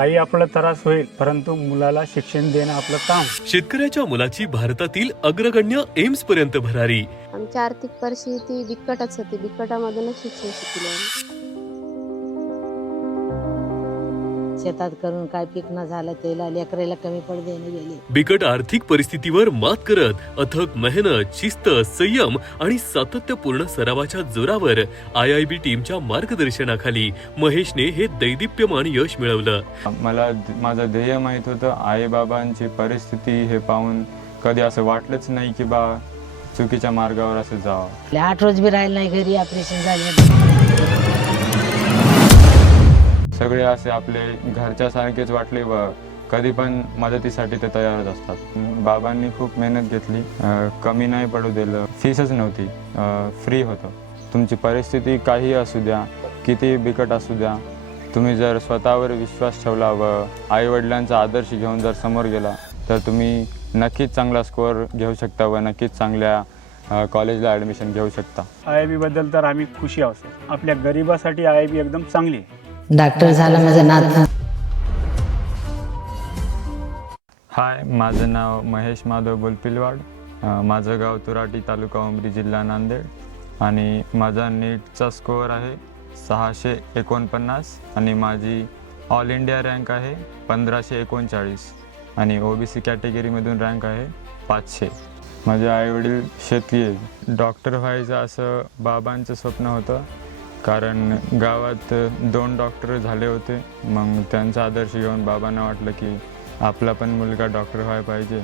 काही आपला त्रास होईल, परंतु मुलाला शिक्षण देणं आपलं काम. शेतकऱ्याच्या मुलाची भारतातील अग्रगण्य एम्स पर्यंत भरारी. आमची आर्थिक परिस्थिती बिकटच होती. बिकटामधूनच शिक्षण शिकलो. शेतात करून काय पीक न झालं त्याला लेकराला कमी पडदे गेले. बिकट आर्थिक परिस्थितीवर मात करत अथक मेहनत, शिस्त, संयम आणि सातत्यपूर्ण सरावाच्या जोरावर IIB टीमच्या मार्गदर्शनाखाली महेशने हे दैदिप्यमान यश मिळवलं. मला माझं ध्येय माहीत होतं. आईबाबांची परिस्थिती हे पाहून कधी असं वाटलंच नाही की बा चुकीच्या मार्गावर असं जावं. 8 रोज बी राहिलं नाही घरी, ऑपरेशन झालं. सगळे असे आपले घरच्यासारखेच वाटले व कधी पण मदतीसाठी ते तयारच असतात. बाबांनी खूप मेहनत घेतली, कमी नाही पडू दिलं. फीसच नव्हती, फ्री होतं. तुमची परिस्थिती काही असू द्या, किती बिकट असू द्या, तुम्ही जर स्वतःवर विश्वास ठेवला व आईवडिलांचा आदर्श घेऊन जर समोर गेला तर तुम्ही नक्कीच चांगला स्कोअर घेऊ शकता व नक्कीच चांगल्या कॉलेजला ॲडमिशन घेऊ शकता. IIB बद्दल तर आम्ही खुशी आहोत. आपल्या गरिबासाठी IIB एकदम चांगली आहे. डॉक्टर झालं माझं नात. हाय, माझं नाव महेश माधव बोलपिलवाड. माझं गाव तुराटी, तालुका उमरी, जिल्हा नांदेड आणि माझा नीटचा स्कोअर आहे 649 आणि माझी ऑल इंडिया रँक आहे 1539 आणि OBC कॅटेगरीमधून रँक आहे 500. माझे आईवडील शेतकरी आहेत. डॉक्टर व्हायचं असं बाबांचं स्वप्न होतं, कारण गावात 2 डॉक्टर झाले होते. मग त्यांचा आदर्श घेऊन बाबांना वाटलं की आपला पण मुलगा डॉक्टर व्हायला पाहिजे.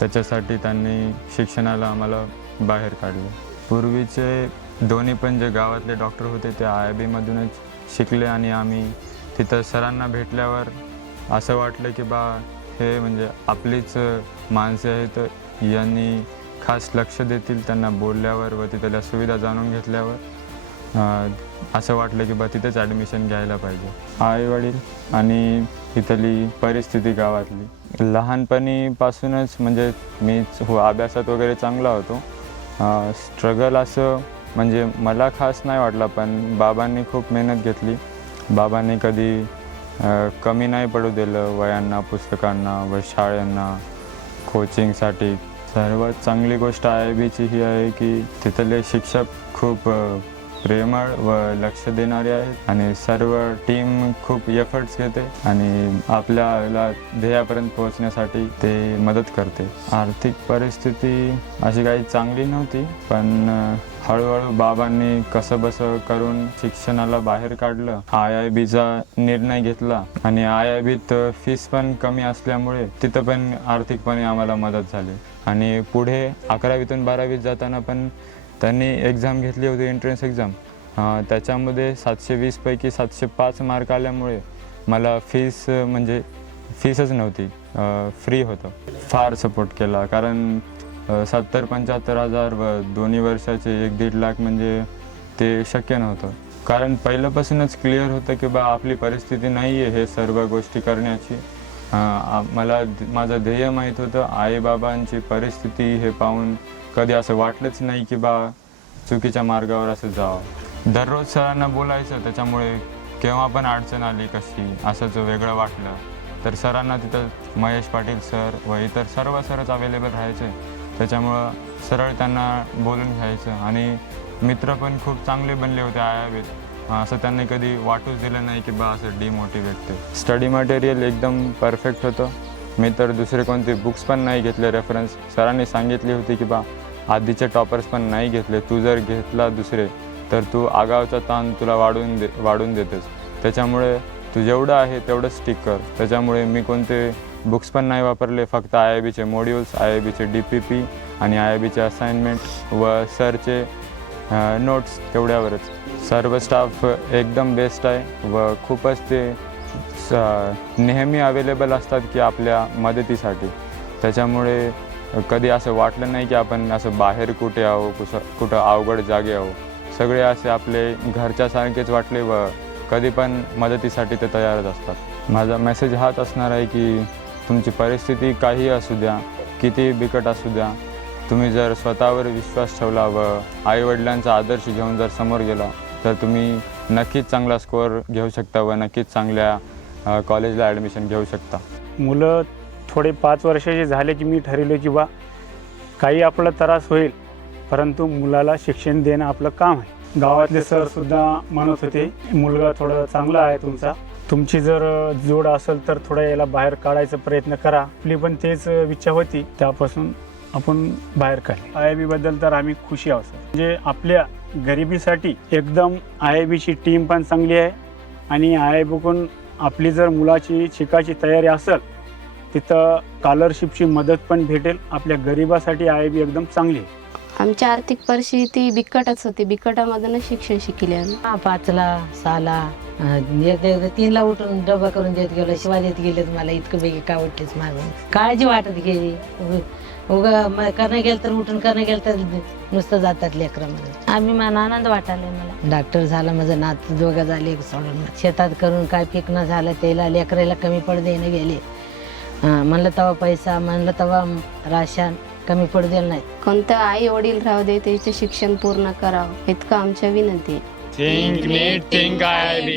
त्याच्यासाठी त्यांनी शिक्षणाला आम्हाला बाहेर काढलं. पूर्वीचे दोन्ही पण जे गावातले डॉक्टर होते ते IIBमधूनच शिकले आणि आम्ही तिथं सरांना भेटल्यावर असं वाटलं की बा हे म्हणजे आपलीच माणसे आहेत, यांनी खास लक्ष देतील. त्यांना बोलल्यावर व तिथल्या सुविधा जाणून घेतल्यावर असं वाटलं की बा तिथेच ॲडमिशन घ्यायला पाहिजे. आईवडील आणि इथली परिस्थिती गावातली लहानपणीपासूनच म्हणजे मी अभ्यासात वगैरे चांगला होतो. स्ट्रगल असं म्हणजे मला खास नाही वाटला, पण बाबांनी खूप मेहनत घेतली. बाबांनी कधी कमी नाही पडू दिलं वयांना, पुस्तकांना व शाळांना, कोचिंगसाठी. सर्वात चांगली गोष्ट IIBची ही आहे की तिथले शिक्षक खूप प्रेमळ व लक्ष देणारे आहेत आणि सर्व टीम खूप एफर्ट्स घेते आणि आपल्याला ध्येयापर्यंत पोहोचण्यासाठी ते मदत करते. आर्थिक परिस्थिती अशी काही चांगली नव्हती, पण हळूहळू बाबांनी कसंबसं करून शिक्षणाला बाहेर काढलं. IIBचा निर्णय घेतला आणि IIBत फीस पण कमी असल्यामुळे तिथं पण आर्थिकपणे आम्हाला मदत झाली. आणि पुढे 11वीतून 12वीत जाताना पण त्यांनी एक्झाम घेतली होती, एंट्रन्स एक्झाम. त्याच्यामध्ये 720 पैकी 705 मार्क आल्यामुळे मला फीस म्हणजे फीसच नव्हती, फ्री होतं. फार सपोर्ट केला, कारण 70-75 हजार व दोन्ही वर्षाचे 1-1.5 लाख म्हणजे ते शक्य नव्हतं. कारण पहिल्यापासूनच क्लिअर होतं की बा आपली परिस्थिती नाही आहे हे सर्व गोष्टी करण्याची. मला माझं ध्येय माहीत होतं. आईबाबांची परिस्थिती हे पाहून कधी असं वाटलंच नाही की बा चुकीच्या मार्गावर असं जावं. दररोज सरांना बोलायचं, त्याच्यामुळे केव्हा पण अडचण आली कशी असंच वेगळं वाटलं तर सरांना तिथं महेश पाटील सर व इतर सर्व सरच अवेलेबल राहायचे. त्याच्यामुळं सरळ त्यांना बोलून घ्यायचं आणि मित्र पण खूप चांगले बनले होते IIBत. असं त्यांनी कधी वाटूच दिलं नाही की बा असं डिमोटिवेट ते. स्टडी मटेरियल एकदम परफेक्ट होतं. मी तर दुसरे कोणते बुक्स पण नाही घेतले रेफरन्स. सरांनी सांगितली होती की बा आधीचे टॉपर्स पण नाही घेतले, तू जर घेतला दुसरे तर तू आगावचा ताण तुला वाढून देतेस. त्याच्यामुळे तू जेवढं आहे तेवढं स्टिक कर. त्याच्यामुळे मी कोणते बुक्स पण नाही वापरले, फक्त IIBचे मॉड्यूल्स, IIBचे DPP आणि IIBचे असाइनमेंट व सरचे नोट्स तेवढ्यावरच. सर्व स्टाफ एकदम बेस्ट आहे व खूपच ते नेहमी अवेलेबल असतात की आपल्या मदतीसाठी. त्याच्यामुळे कधी असं वाटलं नाही की आपण असं बाहेर कुठे आहो, कुठं अवघड जागे आहो. सगळे असे आपले घरच्यासारखेच वाटले व कधी पण मदतीसाठी ते तयारच असतात. माझा मेसेज हाच असणार आहे की तुमची परिस्थिती काही असू द्या, किती बिकट असू द्या, तुम्ही जर स्वतःवर विश्वास ठेवला व आईवडिलांचा आदर्श घेऊन जर समोर गेला तर तुम्ही नक्कीच चांगला स्कोअर घेऊ शकता व नक्कीच चांगल्या कॉलेजला ॲडमिशन घेऊ शकता. मुलं थोडे 5 वर्षाचे झाले की मी ठरवलं की बा काही आपला त्रास होईल, परंतु मुलाला शिक्षण देणं आपलं काम आहे. गावातले सरसुद्धा म्हणत होते मुलगा थोडा चांगला आहे तुमचा, तुमची जर जोड असेल तर थोडा याला बाहेर काढायचा प्रयत्न करा. आपली पण तेच इच्छा होती, त्यापासून आपण बाहेर काढले. IIB बद्दल तर आम्ही खुशी आहोत सर. म्हणजे आपल्या गरिबीसाठी एकदम IIBची टीम पण चांगली आहे आणि IIBकडून आपली जर मुलाची शिकायची तयारी असेल तिथं स्कॉलरशिपची मदत पण भेटेल. आपल्या गरिबासाठी IIB एकदम चांगली आहे. आमची आर्थिक परिस्थिती बिकटच होती, बिकटामधूनच शिक्षण शिकले आम्ही. 5ला 6ला एकदा 3ला उठून डबा करून देत गेलो, शिवाय देत गेले. मला इतकं बेगी का वाटतेच माझं काळजी वाटत गेली. उगा करणं गेलं तर उठून करणं गेलं तर नुसतं जातात लेकरामध्ये. आम्ही मला आनंद वाटायला. मला डॉक्टर झाला, माझं नात दोघं झाले सोडून. शेतात करून काय पिकणं झालं त्याला लेकराला कमी पडदेनं गेले. म्हणलं तेव्हा पैसा, म्हणलं तेव्हा राशन कमी पडू दिलं नाही. कोणतं आई वडील राहू दे त्याचे शिक्षण पूर्ण करावं इतकं आमच्या विनंती आहे. Think NEET, think IIB.